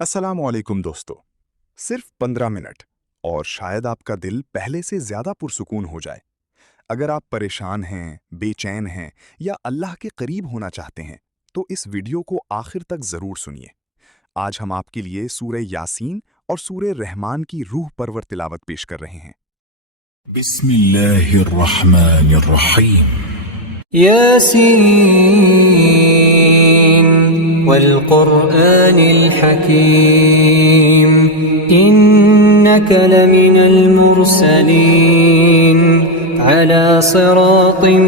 अस्सलामुअलैकुम दोस्तों। सिर्फ 15 मिनट और शायद आपका दिल पहले से ज़्यादा पुरसुकून हो जाए। अगर आप परेशान हैं, बेचैन हैं या अल्लाह के करीब होना चाहते हैं, तो इस वीडियो को आखिर तक ज़रूर सुनिए। आज हम आपके लिए सूरह यासीन और सूरह रहमान की रूह परवर तिलावत पेश कर रहे हैं। बिस्मिल्लाहिर्रहमानिर्रहीम। यासीन वल क़ुरआनिल हकीम इन्नका लमिनल मुरसलीन अला सिरातिम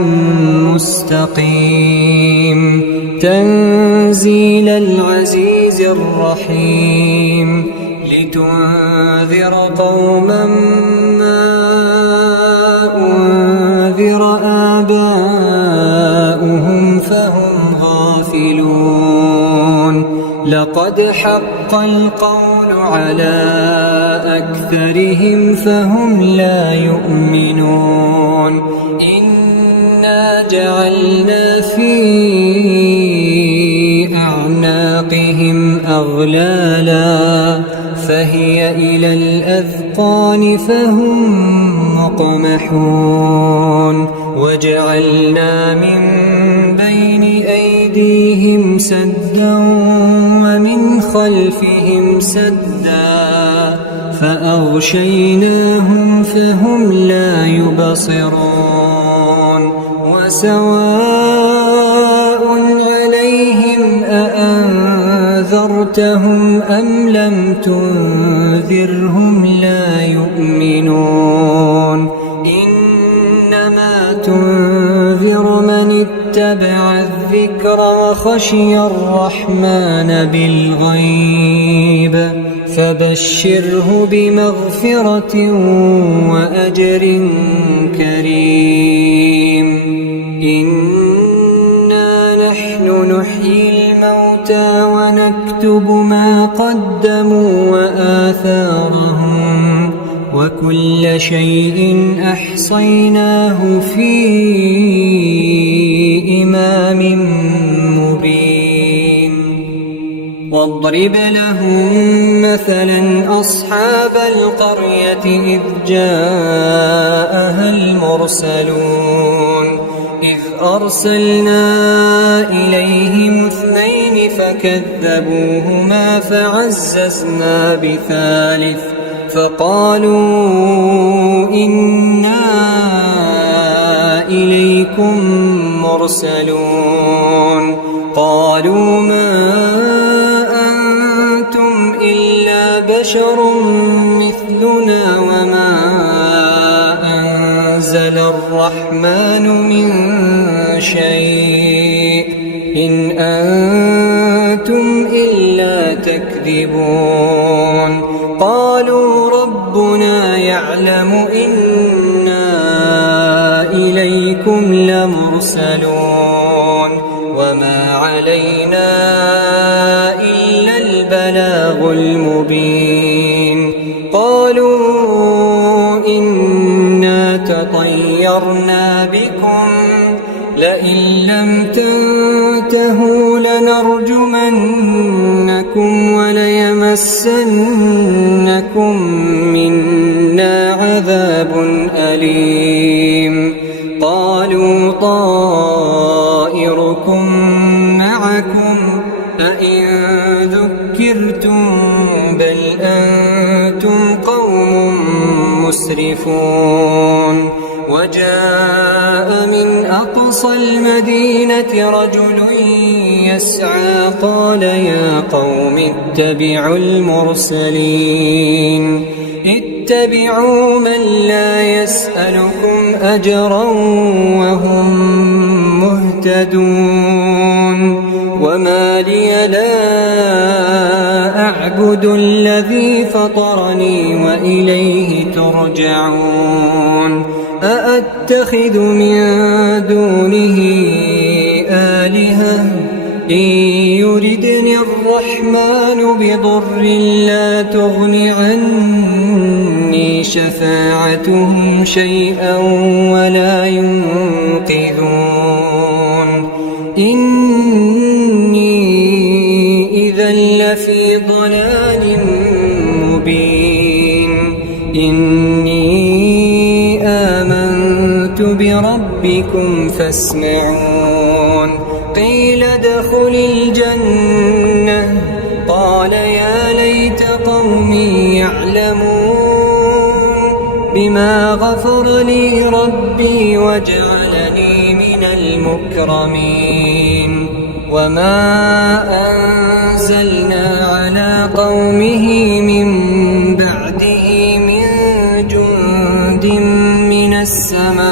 मुस्तक़ीम तंज़ीलल अज़ीज़िर रहीम लितुन्ज़िर क़ौमन मा أنذر آباؤهم فهم غافلون لقد حق القول على أكثرهم فهم لا يؤمنون إنا جعلنا في أعناقهم أغلالا فهي إلى الأذقان فهم مقمحون وجعلنا من بين أيديهم سدا ومن خلفهم سدا فأغشيناهم فهم لا يبصرون وسواء عليهم أأنذرتهم أم لم تنذرهم لا يؤمنون إنما تنذر من اتبع الذكر وخشي الرحمن بالغيب فبشره بمغفرة وأجر كريم إنا نحن نحيي الموتى ونكتب ما قدموا وآثارهم وكل شيء أحصيناه في إمام مبين واضرب لهم مثلا أصحاب القرية إذ جاءها المرسلون إذ أرسلنا إليهم 2 فكذبوهما فعززنا بثالث فقالوا إنا إليكم مرسلون قالوا ما أنتم إلا بشر مثلنا وما أنزل الرحمن من شيء إن أنتم إلا تكذبون قالوا ربنا يعلم إنا إليكم لمرسلون وما علينا إلا البلاغ المبين قالوا إنا تطيرنا بكم لئن لم تنتهوا لنرجمنكم وليمسنكم منا عذاب أليم قالوا طائركم معكم أئن ذكرتم بل أنتم قوم مسرفون وجاء من أقصى المدينة رجل يسعى قال يا قوم اتبعوا المرسلين اتبعوا من لا يسألكم أجرا وهم مهتدون وما لي لا أعبد الذي فطرني وإليه ترجعون أأتخذ من دونه آلهة إن يردني الرحمن بضر لا تغن عني شفاعتهم شيئا ولا ينقذون إني إذا لفي ضلال مبين إني آمنت بربكم فاسمعون قيل ادخل الجنة قال يا ليت قومي يعلمون بما غفر لي ربي وجعلني من المكرمين وما أنزلنا على قومه من بعده من جند من السماء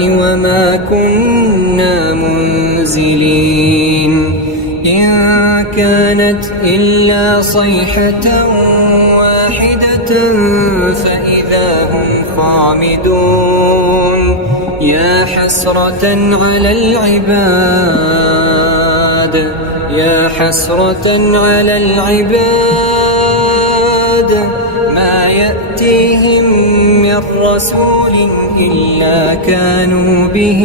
وما كنا منزلين إن كانت إلا صيحة واحدة فإذا هم خامدون يا حسرة على العباد يا حسرة على العباد ما يأتيهم من رسول إلا كانوا به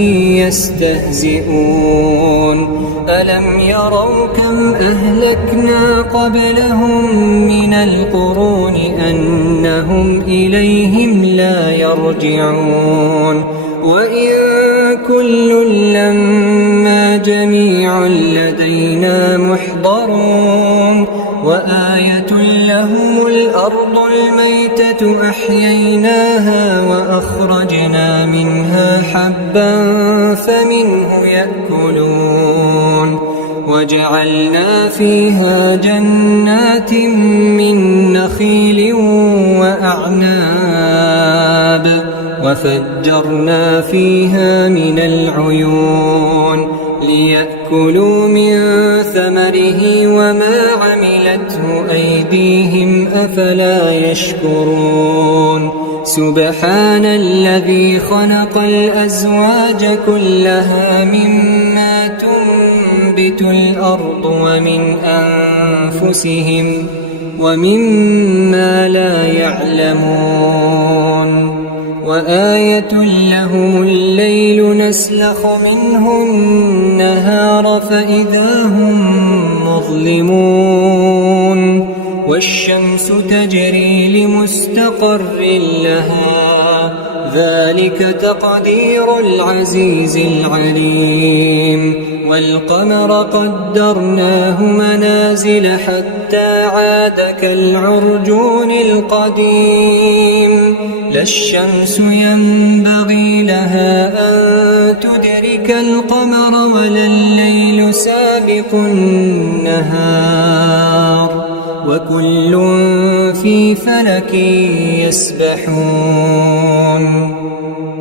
يستهزئون ألم يروا كم أهلكنا قبلهم من القرون أنهم إليهم لا يرجعون وإن كل لما جميع لدينا محضرون وآية لهم الأرض الميتة أحييناها وأخرجنا منها حبا فمنه يأكلون وجعلنا فيها جنات من نخيل وأعناب وفجرنا فيها من العيون ليأكلوا من ثمره وما عملته أيديهم أفلا يشكرون سبحان الذي خلق الأزواج كلها مما تنبت الأرض ومن أنفسهم ومما لا يعلمون وآية لهم الليل نسلخ منه النهار فإذا هم مظلمون والشمس تجري لمستقر لها ذلك تقدير العزيز العليم والقمر قدرناه منازل حتى عاد كالعرجون القديم لا الشمس ينبغي لها أن تدرك القمر ولا الليل سابق النهار وكل في فلك يسبحون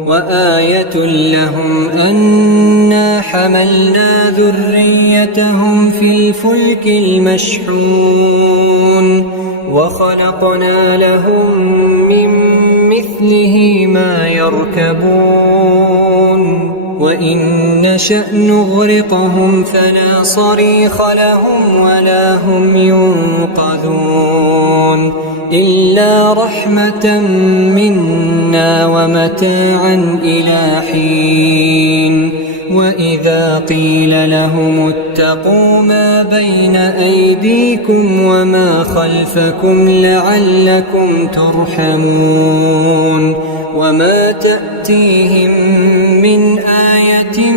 وآية لهم أنا حملنا ذريتهم في الفلك المشحون وخلقنا لهم من مثله ما يركبون وإن نشأ نغرقهم فلا صريخ لهم ولا هم ينقذون إلا رحمة منا ومتاعا إلى حين وإذا قيل لهم اتقوا ما بين أيديكم وما خلفكم لعلكم ترحمون وما تأتيهم من آية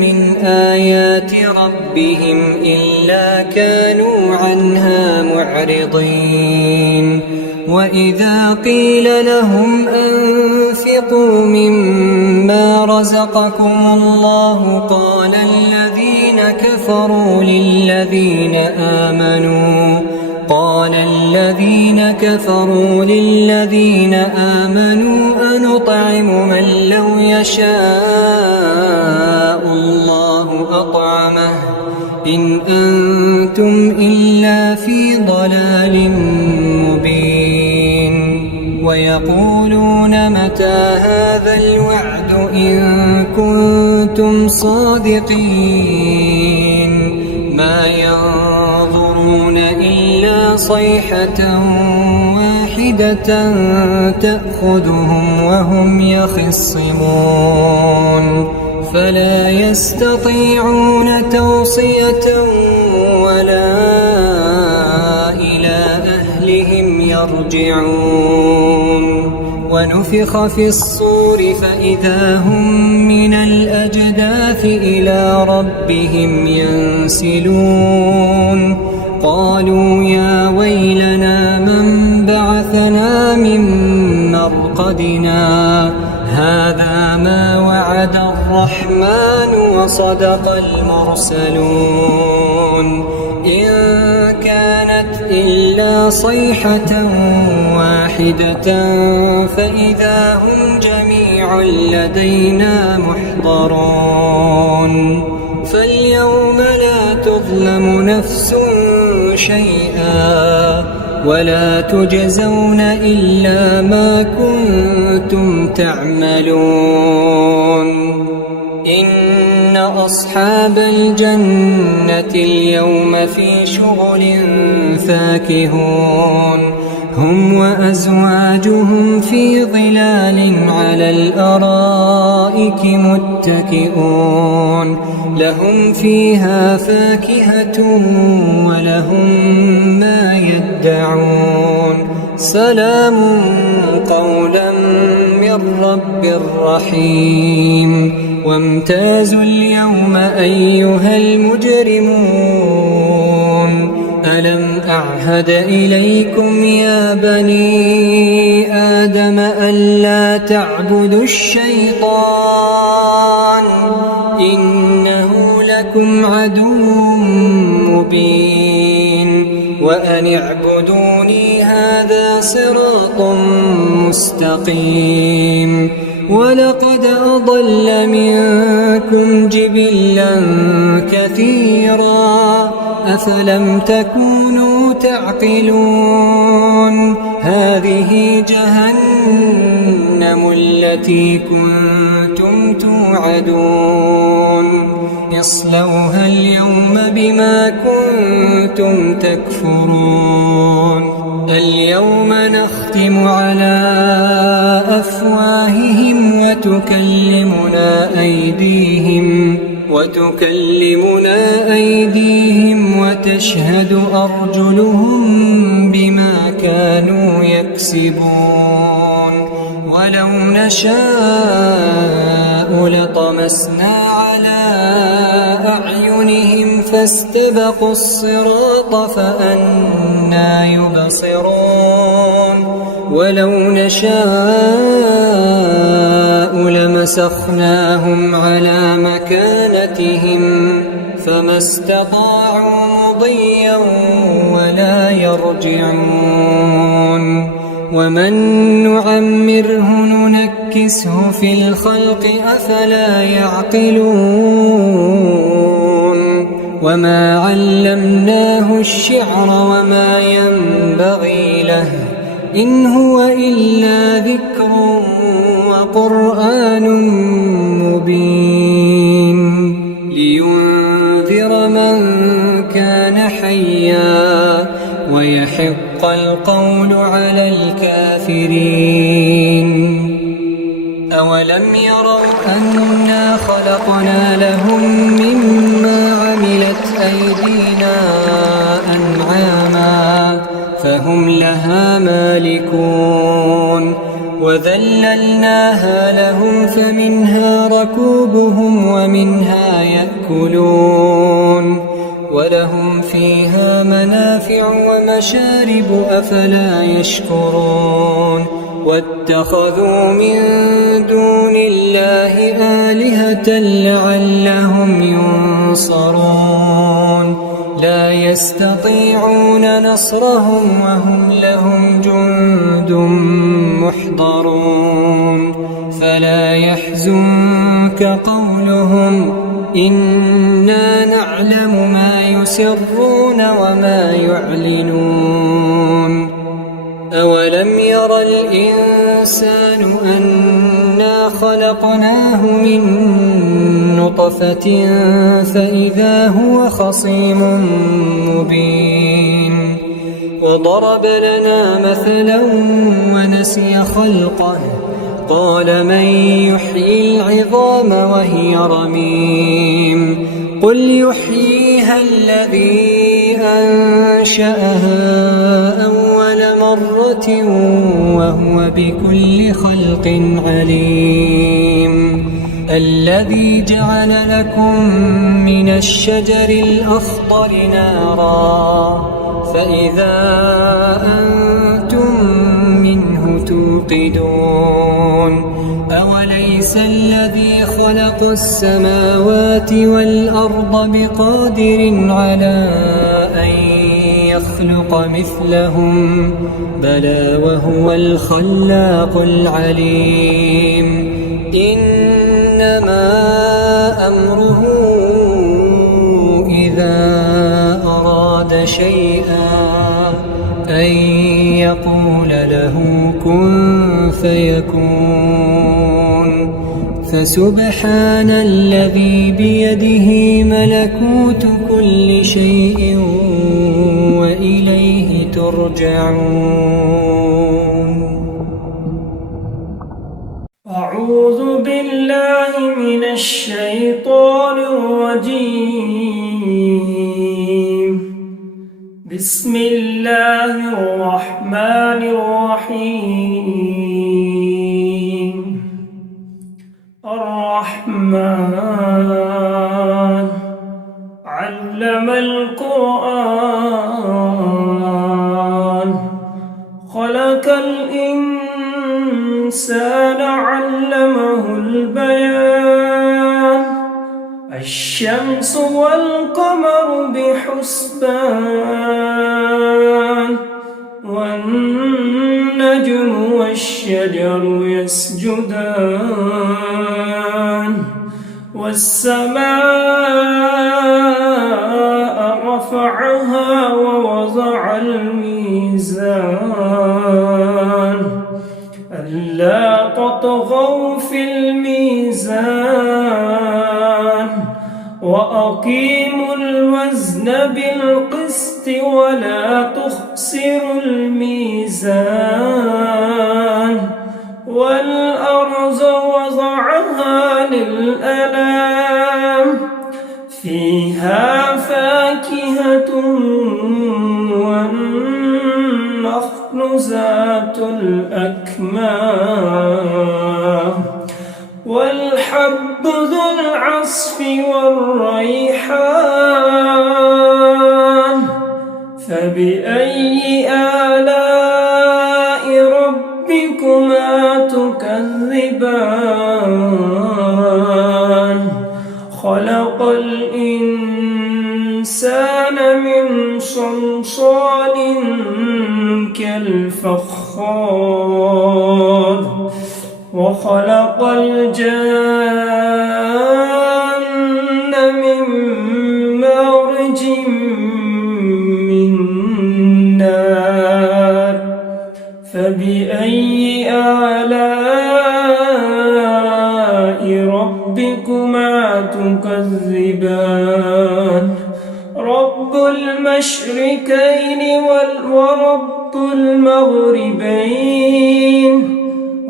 من آيات ربهم إلا كانوا عنها معرضين وإذا قيل لهم أنفقوا مما رزقكم الله قال الذين كفروا للذين آمنوا أنطعم من لو يشاء الله أطعمه إن أنتم إلا في ضلال مبين ويقولون متى هذا الوعد إن كنتم صادقين ما ينظرون إلا صيحة واحدة تأخذهم وهم يخصمون فلا يستطيعون توصية ولا يرجعون ونفخ في الصور فإذا هم من الأجداث إلى ربهم ينسلون قالوا يا ويلنا من بعثنا من مرقدنا هذا ما وعد الرحمن وصدق المرسلون إن كانت إلا صيحة واحدة فإذا هم جميع لدينا محضرون فاليوم لا تظلم نفس شيئا ولا تجزون إلا ما كنتم تعملون إن أصحاب الجنة اليوم في شغل فاكهون هم وأزواجهم في ظلال على الأرائك متكئون لهم فيها فاكهة ولهم ما يدعون سلام قولا من رب رحيم وامتازوا اليوم أيها المجرمون ألم أعهد إليكم يا بني آدم ألا تعبدوا الشيطان إنه لكم عدو مبين وأن اعبدوني هذا صراط مستقيم ولقد أضل منكم جبلا كثيرا أفلم تكونوا تعقلون هذه جهنم التي كنتم توعدون اصلوها اليوم بما كنتم تكفرون اليوم نختم على أفواههم وتكلمنا أيديهم وتشهد أرجلهم بما كانوا يكسبون ولو نشاء لطمسنا على أعينهم فاستبقوا الصراط فأنى يبصرون ولو نشاء لمسخناهم على مكانتهم فما استطاعوا مضيا ولا يرجعون ومن نعمره ننكسه في الخلق أفلا يعقلون وما علمناه الشعر وما ينبغي له إن هو إلا ذكر وقرآن مبين لينذر من كان حيا ويحق القول على الكافرين أولم يروا أنا خلقنا لهم مما عملت أيدينا أنعاما فهم لها مالكون وذللناها لهم فمنها ركوبهم ومنها يأكلون ولهم فيها منافع ومشارب أفلا يشكرون واتخذوا من دون الله آلهة لعلهم ينصرون لا يستطيعون نصرهم وهم لهم جند محضرون فلا يحزنك قولهم إنا نعلم ما يسرون وما يعلنون أولم ير الإنسان أنا خلقناه من نطفة فإذا هو خصيم مبين وضرب لنا مثلا ونسي خلقه قال من يحيي العظام وهي رميم قل يحييها الذي أنشأها أول مرة وهو بكل خلق عليم. الذي جعل لكم من الشجر الأخضر نارا فإذا أنتم منه توقدون. أوليس الذي خلق السماوات والأرض بقادر على أن يخلق مثلهم؟ بلى وهو الخلاق العليم. إنما أمره إذا أراد شيئا أن يقول له كن فيكون. فسبحان الذي بيده ملكوت كل شيء وإليه ترجعون. أعوذ بالله من الشيطان الرجيم. بسم الله الرحمن الرحيم. الرحمن علم القرآن خلق الإنسان علمه البيان. الشمس والقمر بحسبان والنجم والشجر يسجدان. والسماء رفعها ووضع الميزان ألا تطغوا في الميزان وأقيموا الوزن بالقسط ولا تخسروا الميزان. والأرض وضعها للأنام فيها فاكهة والنخل ذات الأكمام والحب ذو العصف والريحان. فبأي آلاء ربكما تكذبان؟ خلق الإنسان من صلصال كالفخار وخلق الجان من مارج من نار. فبأي آلاء ربكما تكذبان؟ رب المشركين ورب المغربين.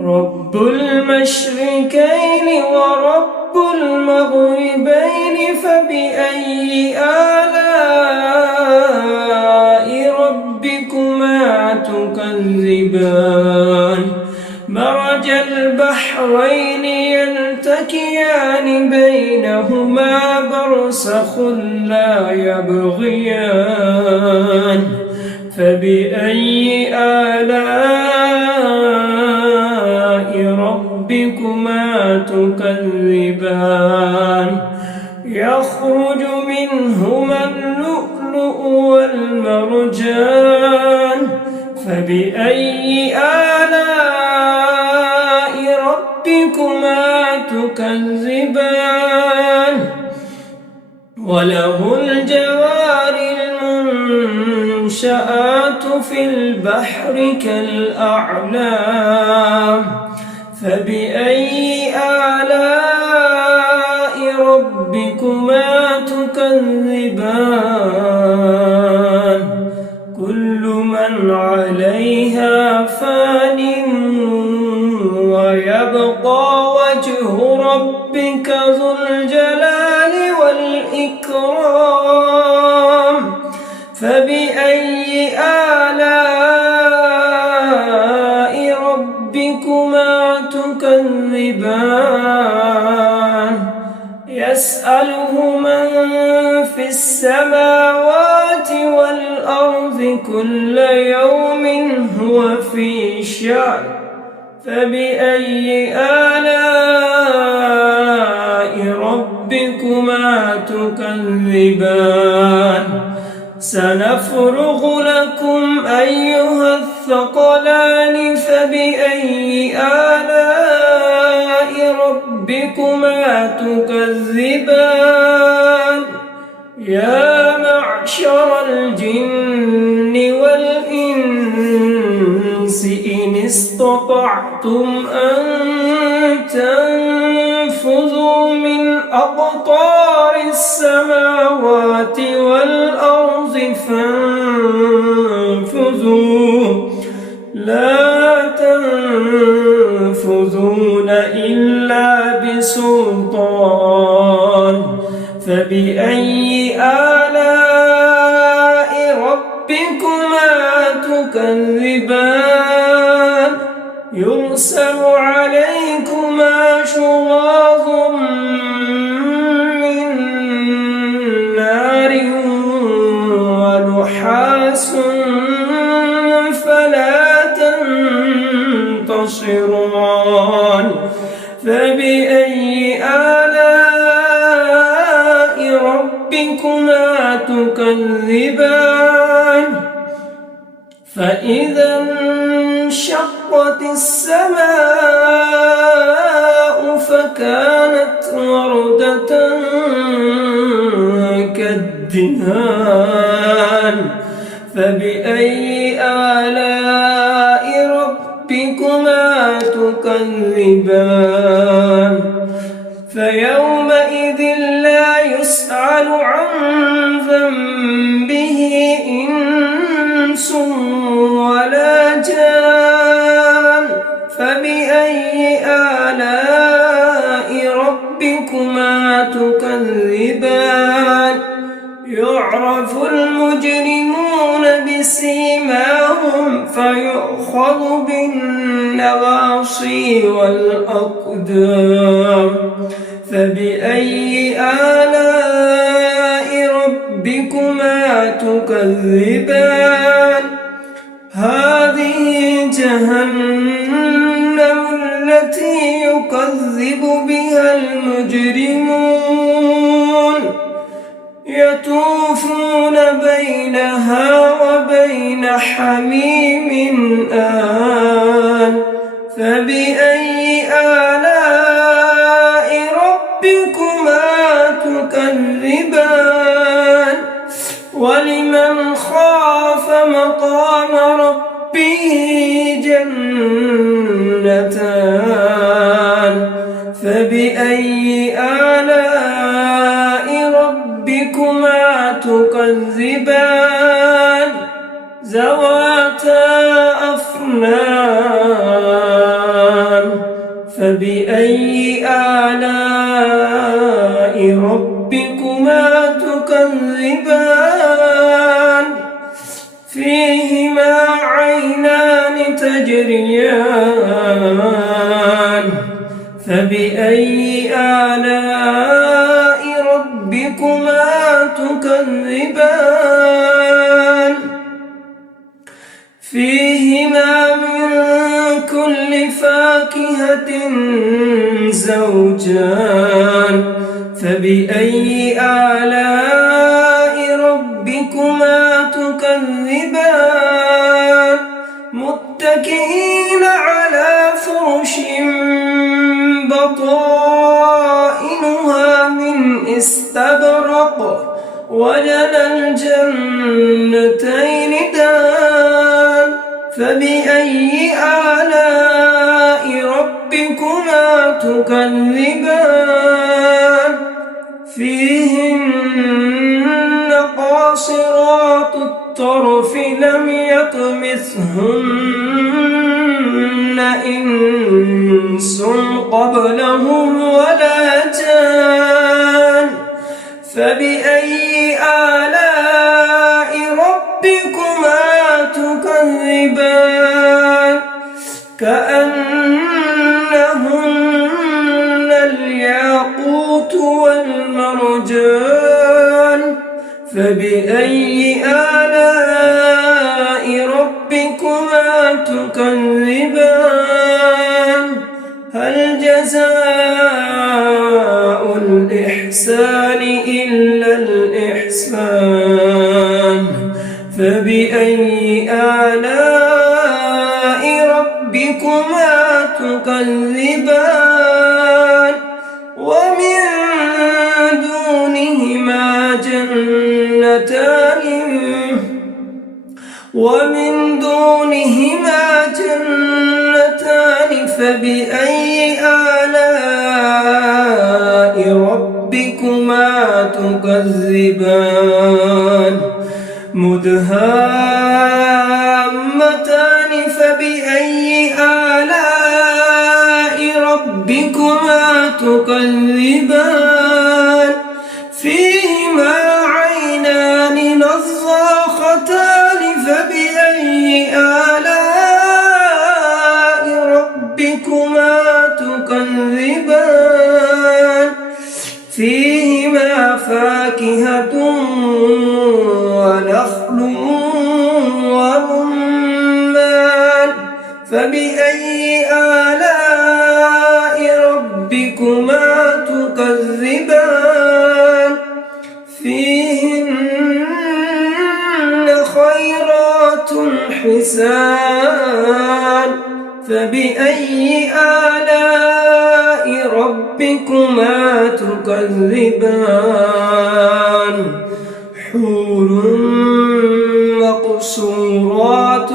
رب المشركين ورب المغربين. فبأي آلاء ربكما تكذبان؟ مرج البحرين يلتقيان بينهما برزخ لا يبغيان. فبأي آلاء ربكما تكذبان؟ يخرج منهما اللؤلؤ والمرجان. فبأي آلاء ربكما تكذبان؟ وله الجوار المنشآت في البحر كالأعلام. فبأي آلاء ربكما تكذبان؟ كل من عليها فان ويبقى وجه ربك ذو الجلال والإكرام. فبأي آلاء السماوات والأرض كل يوم هو في شأن فبأي آلاء ربكما تكذبان سنفرغ لكم أيها الثقلان فبأي آلاء ربكما تكذبان يا معشر الجن والإنس إن استطعتم أن تنفذوا من أقطار السماوات والأرض فانفذوا لا تنفذون إلا بسلطان فبأي آلاء ربكما تكذبان يرسل عليكما شواظ من نار ونحاس فلا تنتصران فبأي آلاء ربكما تكذبان فإذا انشقت السماء فكانت وردة كالدهان فبأي آلاء ربكما تكذبان فيومئذ لا يسأل عن ذنبه إنس ولا جان فبأي آلاء ربكما تكذبان يعرف المجرمون بسيماهم فيؤخذ بالنواصي والأقدام فبأي آلاء ربكما تكذبان هذه جهنم التي يكذب بها المجرمون يطوفون بينها وبين حميم آن فبأي آلاء ربكما تكذبان ولمن خاف مقام ربه جنتان فبأي آلاء ربكما تكذبان ذواتا أفنان فبأي آلاء ربكما تكذبان فيهما عينان تجريان فبأي آلاء ربكما تكذبان فيهما من كل فاكهة زوجان فبأي آلاء ربكما تكذبان متكئين على فرش بطائنها من استبرق وجنى الجنتين دان فبأي آلاء ربكما تكذبان فيهن قاصرات الطرف لم يطمثهن إنس قبلهم ولا جان فبأي آلاء ربكما تكذبان كأنهن الياقوت والمرجان فبأي آلاء ربكما تكذبان هل جزاء الإحسان إلا الإحسان فبأي آلاء ربكما تكذبان ومن دونهما جنتان فبأي آلاء ربكما تكذبان مدهامتان فبأي آلاء ربكما تكذبان فيهما عينان نضاختان فبأي آلاء ربكما تكذبان فيهما فاكهة ونخل ورمان فبأي آلاء ربكما تكذبان فيهن خيرات حسان فبأي آلاء ربكما تكذبان حور مقصورات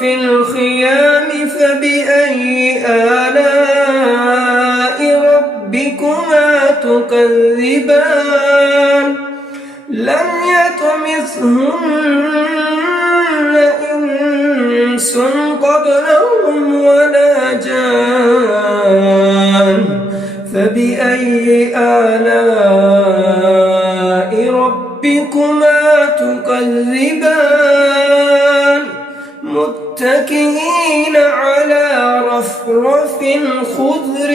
في الخيام فبأي آلاء ربكما تكذبان لم يطمثهن إنس قبلهم ولا جان فبأي آلاء ربكما تكذبان متكئين على رفرف خضر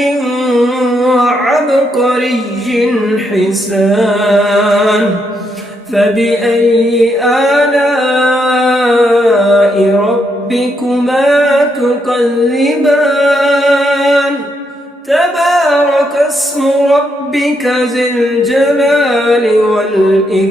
وعبقري حسان فبأي آلاء ربكما تكذبان تبارك اسم ربك ذي الجلال والإكرام